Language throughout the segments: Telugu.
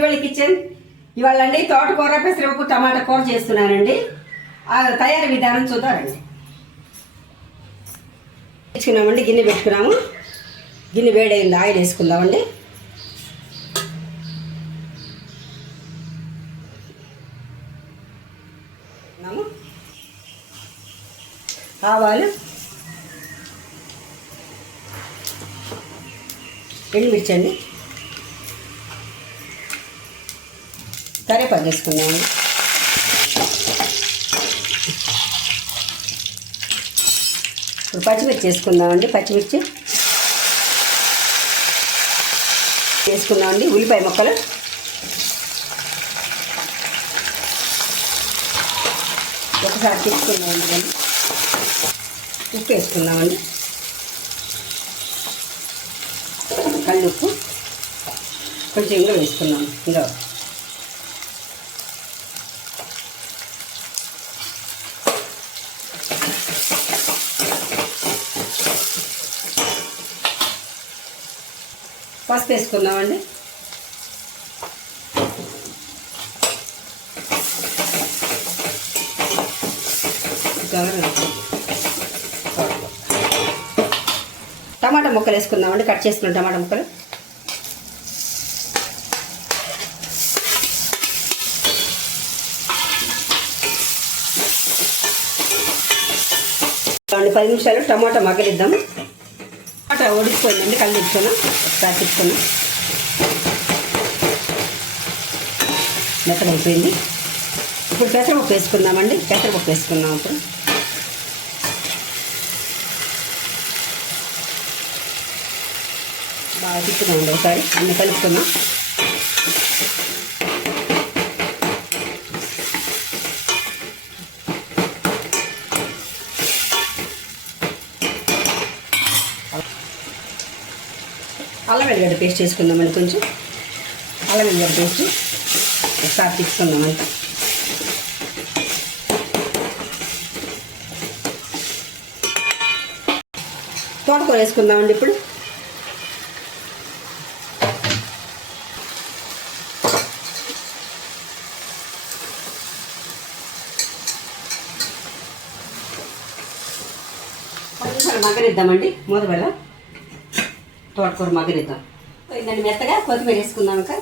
శ్రీవల్లి కిచెన్. ఇవాళ అండి తోటకూర పెసరపప్పు టమాటా కూర చేస్తున్నానండి. ఆ తయారీ విధానం చూద్దామండి. తెచ్చుకున్నామండి, గిన్నె పెట్టుకున్నాము. గిన్నె వేడైంది, ఆయిల్ వేసుకుందామండి. ఆవాలు, ఎండుమిర్చి అండి, కరివేపాకు వేసుకున్నాము. ఇప్పుడు పచ్చిమిర్చి వేసుకుందామండి. పచ్చిమిర్చి వేసుకున్నామండి. ఉల్లిపాయ ముక్కలు, ఒకసారి తీసుకున్నామండి. ఉప్పు వేసుకున్నామండి, కల్లుప్పు, కొంచెం ఇంగువ వేసుకున్నాము. ఇంగువ, పసుపు వేసుకుందామండి. టమాటా ముక్కలు వేసుకుందామండి. కట్ చేసుకున్న టమాటా ముక్కలు, అండి 10 నిమిషాలు టమాటా మగ్గలిద్దాము. టమాటా ఉడికిపోయిందండి, కళ్ళు తిప్పుకున్నాం, ఒకసారి తిప్పుకున్నాం, మెత్తగా అయిపోయింది. ఇప్పుడు పెసరపప్పు వేసుకుందామండి. పెసరపప్పు వేసుకున్నాం. ఇప్పుడు బాగా తిప్పుదామండి, ఒకసారి అన్నీ కలుపుకున్నాం. అల్లం వెల్లిగడ్డ పేస్ట్ చేసుకుందామండి. కొంచెం అల్లం వెల్లిగడ్డ పేస్ట్ ఒకసారి తిప్పుకుందామండి. తోటకూర వేసుకుందామండి. ఇప్పుడు మగ్గనిద్దామండి. మూత తోటకూర మగ్గనిద్దాం. పోయిందండి మెత్తగా. కొత్తిమీర వేసుకుందాం. ఇంకా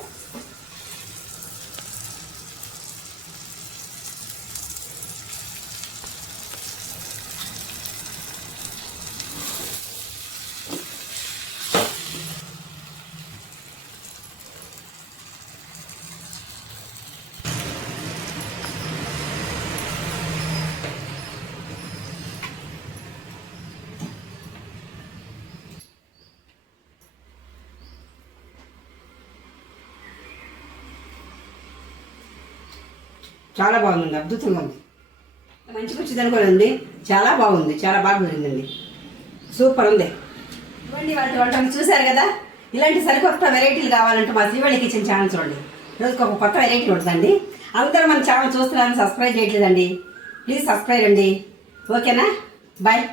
చాలా బాగుందండి, అద్భుతంగా ఉంది. మంచిగా వచ్చింది అనుకోండి. చాలా బాగుంది, చాలా బాగా కుదిరిందండి, సూపర్ ఉంది. ఇవ్వండి వాళ్ళ వంటలు చూశారు కదా. ఇలాంటి సరికొత్త వెరైటీలు కావాలంటే మా శ్రీవల్లి కిచెన్ ఛానల్ చూడండి. రోజుకి ఒక కొత్త వెరైటీ ఉంటుందండి. అందరూ మన ఛానల్ చూస్తున్నారని సబ్స్క్రైబ్ చేయట్లేదండి. ప్లీజ్ సబ్స్క్రైబ్ అండి. ఓకేనా? బాయ్.